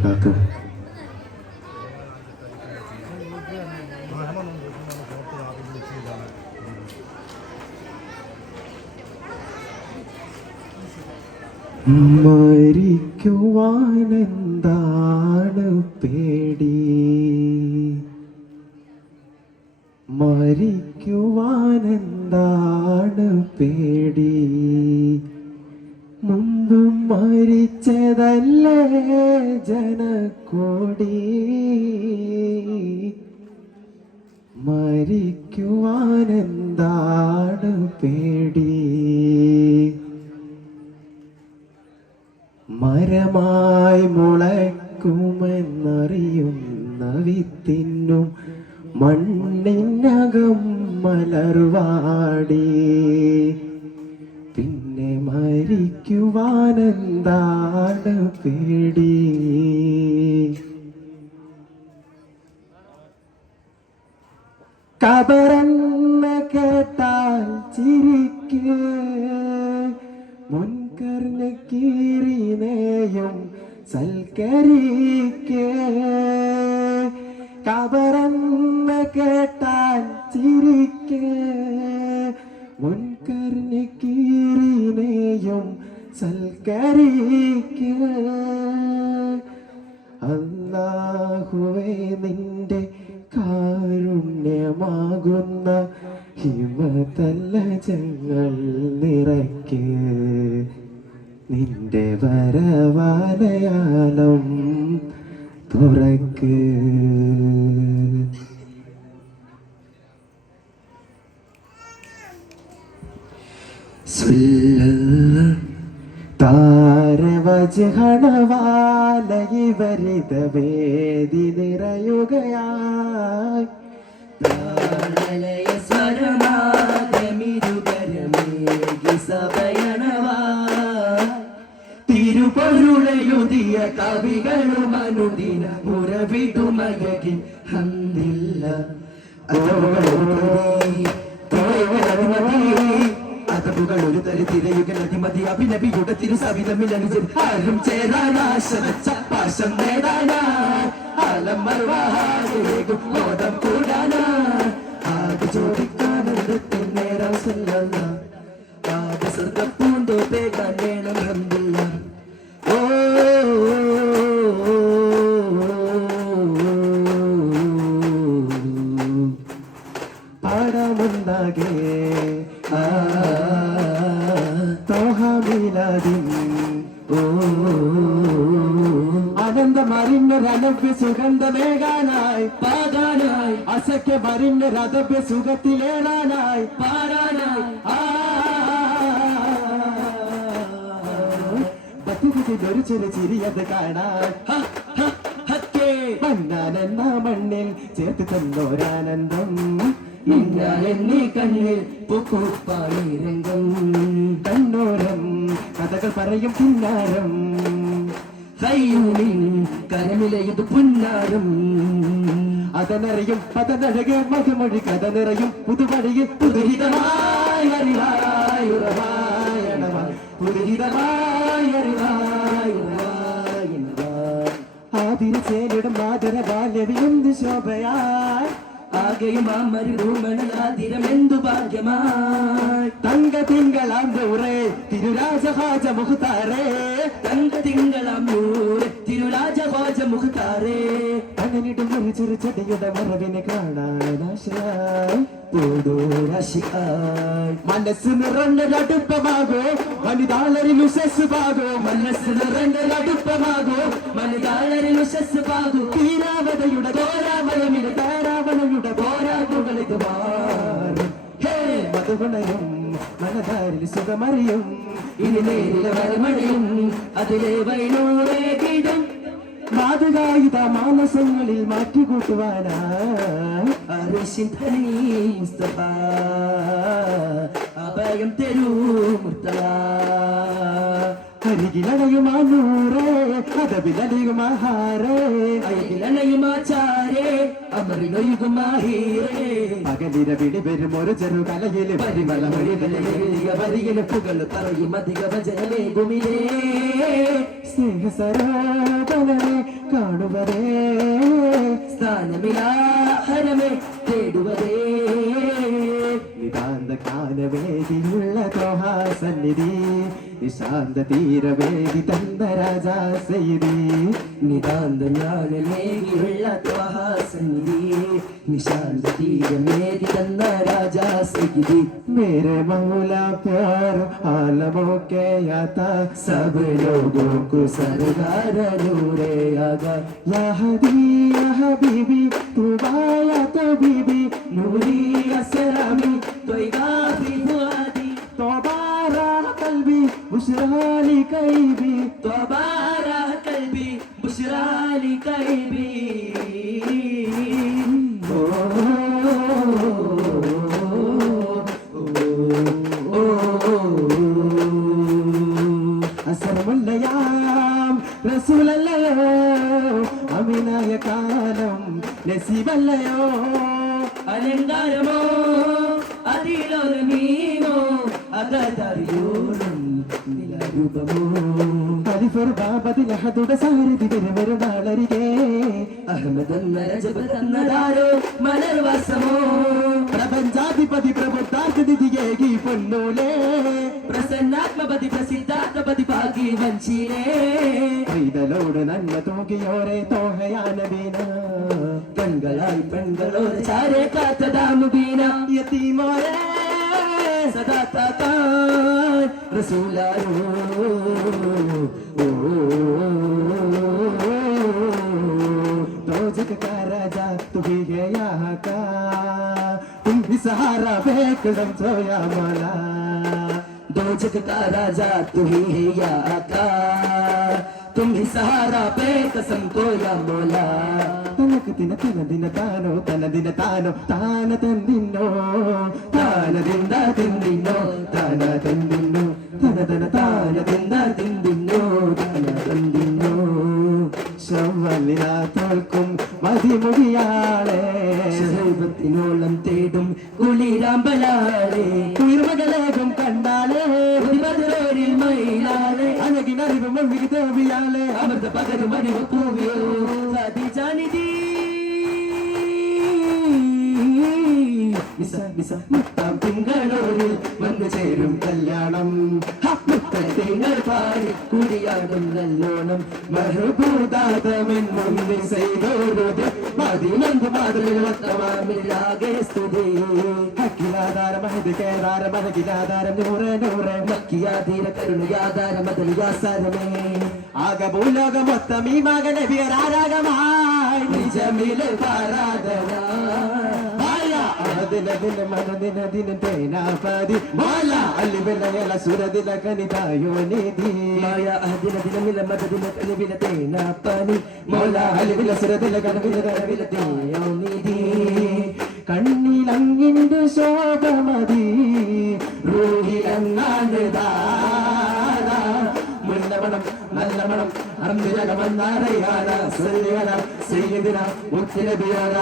ഉണ്ടാക്കും മരിക്കുവാനെന്താണ് പേടി? മരിക്കുവാനെന്താണ് പേടി? മരിച്ചതല്ലേ ജനക്കോടി? മരിക്കുവാനെന്താണ് പേടി? മരമായി മുളയ്ക്കുമെന്നറിയുന്ന വിത്തിനും മണ്ണിനകം മലർവാടി. പിന്നെ മരിക്കുവാനെന്താണ് പേടി? കബറെന്ന് കേട്ടാൽ ചിരിക്ക്. മുൻകറിന് കീറിനെയും സൽക്കരിക്ക്. കബറെന്ന് കേട്ടാൽ ചിരിക്ക്. സൽക്കരിക്ക് അല്ലാഹുവേ നിന്റെ കാരുണ്യമാകുന്ന ഹിമതല്ല ജങ്ങൾ നിറയ്ക്ക്. നിന്റെ വരവാലയാലം തുറക്ക്. താരവജഹണവാലയിവരിത വേദി നിറയുകയായി. താളലയ സ്വരമാകമിരുകരമേകി സഭയണവാ തിരുപൊരുളയുതിയ കവികളും അനുദിന മുരവിടുമയകി ഹന്ദില്ല അതവുകൾ ഒരു തരി തിരയുക നദിമതി അഭിനബിയുടെ തിരുസവിധമിൽ അനുജൻ ആരും ചേരാനാശവച്ച പാശം നേടാനാ. ആലം മറുവാഹാകും ബോധം കൂടാനാ. ആകെ ചോദിക്കാനെടുത്ത് നേരം സല്ലല്ല. ആകെ പൂണ്ടോ പേകാൻ വേണം ആനന്ദമറിഞ്ഞൊരനഭ്യ സുഗന്ധമേകാനായി പാടാനായി അസയ്ക്ക് രഥവ്യ സുഖത്തിലേറാനായി പാടാനായി. ഒരു ചെറു ചിരിയത് കാണാൻ. മണ്ണാനെന്ന മണ്ണിൽ ചേർത്ത് തന്നോരാനന്ദം. ഇന്നാലെന്നീ കണ്ണിൽ പൂക്കുപ്പാണി രംഗം. കണ്ണോരം കഥകൾ പറയും പിന്നാരം. അതനറിയും പതനഴകെ മധുമൊഴി കഥ നിറയും പുതുവഴിയിൽ പുതുഹിതമായി അറിവായി ഉറവായി അണവായി. പുതുഹിതമായി അറിവായി ഉറവായി അണവായി. ആതിരച്ചേലിടും മാതര ബാല്യവിന്ത് ശോഭയായി. ആകെയും ആ മരുമണാതിരമെന്തു ഭാഗ്യമായി? തങ്ക തിങ്കളാം തിരുരാജഹാജ മുഖത്താരേ തങ്ക തിങ്കളാം നൂറ് തിരുരാജഭോജ മുഖത്താരേ അങ്ങനിടും ചെറു ചെടിയുടെ മറവിനെ പൂതോരാശിയായി മനസ്സ് നിറഞ്ഞൊരടുപ്പമാകോ വനിതാളരിൽ പാകോ മനസ്സ് നിറഞ്ഞൊരടുപ്പമാകൂ മനുതാളരിൽ ഉഷസ് പാകോ തീരാവതയുടെ തോരാമലമിന് താരാവളയുടെ ഇനി നേരിലെ വരമണിയും അതിലെ വൈനൂറേ കിടും. മാതൃകായുധ മാനസങ്ങളിൽ മാറ്റിക്കൂട്ടുവാനാ അറിശിൻ ധനി മുസ്തഫ അഭയം തരൂ മുർത്തല. അരികിലണയുമാ നൂറേ അതവിലണയുമാഹാരേ അയകിലണയുമാചാരേ അമറിനൊയുകുമാഹീരേ പകലിരവിടി വരും ഒരു ചെറു കലയിൽ പരിമള മൊഴികളിലെ വരികിലെ പുകൾ പറയും അധിക തേടുവതേ. നിതാന്ത കാലവേദിയുള്ള സന്നിധി നിശാന്ത തീരവേദി തന്ന രാജാ സൈദി നിതാന്ത ജ്ഞാനവേദിയുള്ള ത്വഹാസന്നിധി निशान मेरी चंदा राजा से गिरी मेरे मौला प्यार आलमों के आता सब लोगों को सरदार नूरे आगा यह दी यह बीबी तू बाया तो बीबी नूरी असरामी तो इगाबी फुआदी तो बारा कल भी उस राली कई भी तो बारा നസീബല്ലയോ അലങ്കാരമോ അതിലൊരു വരുമൊരു നാളരികെ അഹമ്മദ് തന്നതാരോ മലർവാസമോ. പ്രസാദിപതി പ്രബുദ്ധാർഗതിയേകി പൊന്നൂലേ. പ്രസന്നാത്മപതി പ്രസിദ്ധാത്മപതി ഭാഗ്യവഞ്ചിലേ കൈതലോട് നന്മ തൂകിയോരെ തോഹയാനബീന പെൺകളായി പെൺകളോട് ചാരെ കാത്തതാമുബീന യതീമോരെ സദാ താത്താൻ റസൂലായോ ഓ. सहारा फेंक सोया माला। दो जग का राजा तुम्हें है या आका। तुम ही सहारा पे कसम को या मौला। तनक दिन, तन दिन तानो, तन दिन तानो, तान तन दिनो, तान दिन दा दिन दिनो, तान दिन दिनो, तन तन तान दिन दा दिन തോൽക്കും മതിമുടിയാളെ. ശൈവത്തിനോളം തേടും കുളിരാമ്പലാളെ. കുളിർമകളേകം കണ്ടാലേ മതിരോരിൽ മയിലാളെ. അഴകിനറിവ് മൊഴി ദേവിയാളെ അമൃത പകരും അറിവ് പൂവിയോ സതിജാനിധി മിസ മിസ മുത്താം തിങ്കളൂരിൽ വന്നു ചേരും കല്യാണം. പാടി കുടിയാടും നല്ലോണം മഹബൂദാതമെന്നും ചെയ്തോരുത് പതിനൊന്ന് മാതൃകമാമില്ലാകെ സ്തുതി. ഹക്കിലാധാരം മഹത് കേദാരം മഹകിലാധാരം നൂറ് നൂറ്. മക്കിയാതീര കരുണയാധാര മതലിയാസാരമേ ആകഭൂലോക മൊത്തം ഈ മകനെ വിയരാരാഗമായി നിജമിലെ പാരാധന. മനദിന ദിന തേനാപതി മോല അല്ലിവെല്ല സുരദിന കനിതായോ നിധി മായ അഹദിന ദിനമില മതദിന കനിവില തേന പനി മോല അല്ലിവില സുരദിന കനവില കനിവില തേയോ നിധി കണ്ണിലങ്ങിന്റെ ശോഭമതി റൂഹിലങ്ങാണ്ട് മുന്നമണം നല്ല മണം അന്തിരകമെന്നറിയാന സല്ലിയന സയ്യിദിന മുത്തിനബിയാന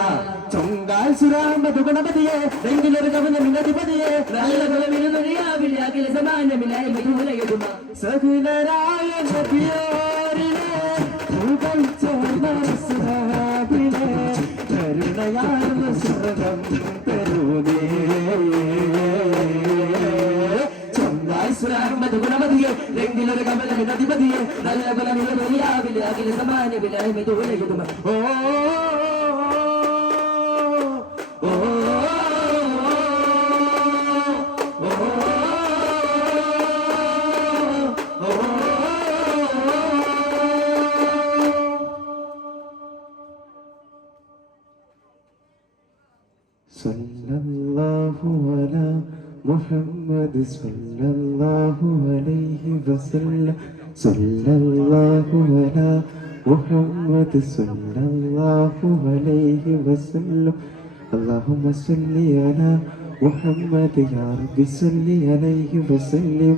ചൊങ്കാൽ സുരാമതു ഗണപതിയെ എങ്കിലൊരു കവന മിനധിപതിയെ നല്ല കുലമിനുറിയാവില്ല അഖില സമാനമില്ലായ്മ ദൂരയുടുമ സകുലരായ നബിയോരിലെ മുകൾ ചോർന്ന സുഹാബിലെ കരുണയാർന്ന സ്വർഗം بالأكل زمان بالأهم دون جدما صلى الله على محمد صلى الله عليه وسلم. صلى الله على محمد صلى الله عليه وسلم اللهم صل على محمد يا رب صل عليه وسلم